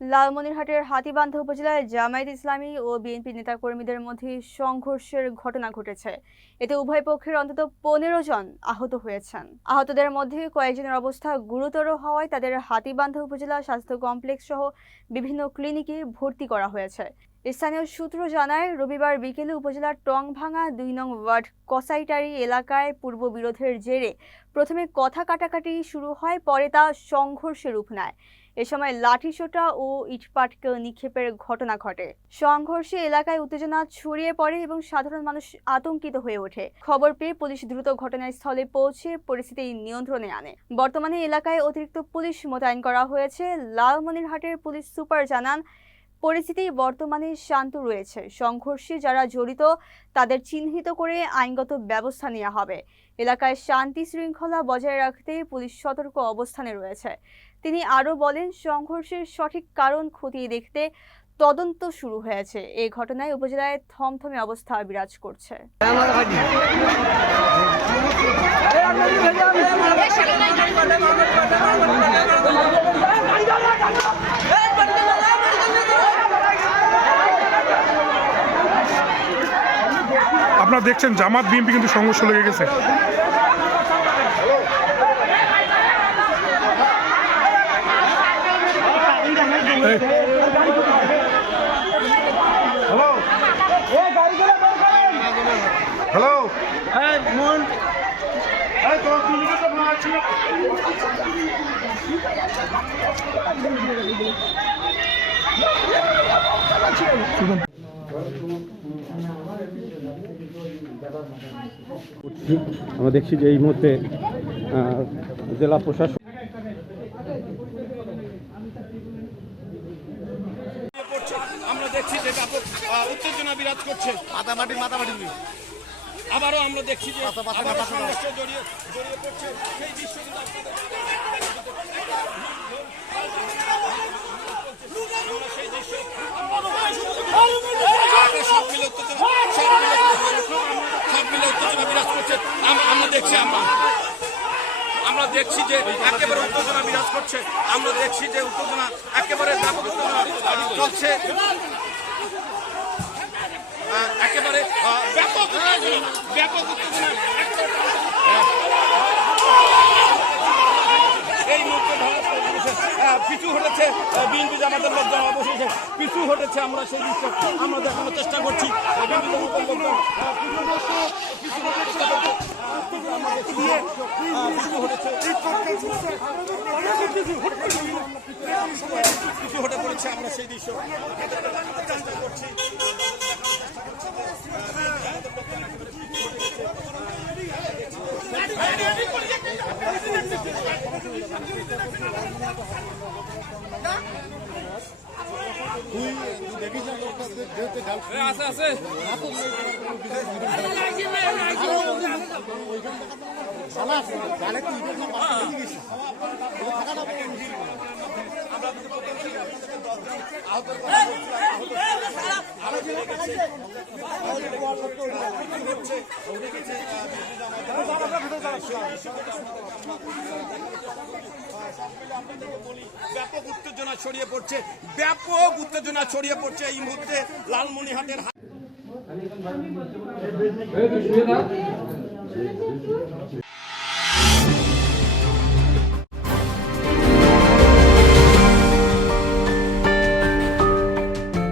লালমনিরহাটের হাতীবান্ধা উপজেলায় জামায়াত ইসলামী ও বিএনপি নেতাকর্মীদের মধ্যে সংঘর্ষের ঘটনা ঘটেছে। এতে উভয় পক্ষের অন্তত পনেরো জন আহত হয়েছেন। আহতদের মধ্যে কয়েকজনের অবস্থা গুরুতর হওয়ায় তাদের হাতীবান্ধা উপজেলা স্বাস্থ্য কমপ্লেক্স সহ বিভিন্ন ক্লিনিকে ভর্তি করা হয়েছে। স্থানীয় সূত্র জানায়, রবিবার বিকেলে উপজেলার টংভাঙা দুই নং ওয়ার্ড কসাইটারি এলাকায় পূর্ব বিরোধের জেরে প্রথমে কথা কাটাকাটি শুরু হয়, পরে তা সংঘর্ষে রূপ নেয়। এ সময় লাঠিসোঁটা ও ইটপাটকেল নিক্ষেপের ঘটনা ঘটে। সংঘর্ষে এলাকায় উত্তেজনা ছড়িয়ে পড়ে এবং সাধারণ মানুষ আতঙ্কিত হয়ে ওঠে। খবর পেয়ে পুলিশ দ্রুত ঘটনাস্থলে পৌঁছে পরিস্থিতি নিয়ন্ত্রণে আনে। বর্তমানে এলাকায় অতিরিক্ত পুলিশ মোতায়েন করা হয়েছে। লালমনিরহাটের পুলিশ সুপার জানান, পরিস্থিতি বর্তমানে শান্ত রয়েছে। সংঘর্ষে যারা জড়িত, তাদের চিহ্নিত করে আইনগত ব্যবস্থা নেওয়া হবে। এলাকায় শান্তি শৃঙ্খলা বজায় রাখতে পুলিশ সতর্ক অবস্থানে রয়েছে। তিনি আরও বলেন, সংঘর্ষের সঠিক কারণ খতিয়ে দেখতে তদন্ত শুরু হয়েছে। এই ঘটনায় উপজেলায় থমথমে অবস্থা বিরাজ করছে। আপনারা দেখছেন জামাত বিএনপি কিন্তু সংঘর্ষ লেগে গেছে। এই, হ্যালো করছি। আমরা দেখছি যে এই মুহূর্তে জেলা প্রশাসন পড়ছে আমরা দেখছি যে ব্যাপক উত্তেজনা বিরাজ করছে। মাতামাটি মাতামাটি আবারও আমরা দেখছি যে আবারও সংঘর্ষে জড়িয়ে জড়িয়ে পড়ছে সেই দৃশ্য কিন্তু আমরা দেখছি আমরা আমরা দেখছি যে একেবারে উত্তেজনা বিরাজ করছে। আমরা দেখছি যে উত্তেজনা একেবারে ব্যাপক উত্তেজনা চলছে। একেবারে ব্যাপক ব্যাপক উত্তেজনা এই মুহূর্তে ধরা পড়ে গেছে। আহ, পিছু হটেছে বিএনপি আমাদের লোকজন অবশেষে কিছু ঘটেছে, আমরা সেই দৃশ্য আমরা দেখানোর চেষ্টা করছি আমরা সেই দৃশ্য চেষ্টা করছে। আহ, কিন্তু আমরা দেখছি যে, আহ, পিছু হটেছে। পিছু হটে পড়েছে আমরা সেই দৃশ্য দেখানোর চেষ্টা করছি ব্যাপক উত্তেজনা ছড়িয়ে পড়ছে ব্যাপক উত্তেজনা ছড়িয়ে পড়ছে এই মুহূর্তে লালমনিহাটের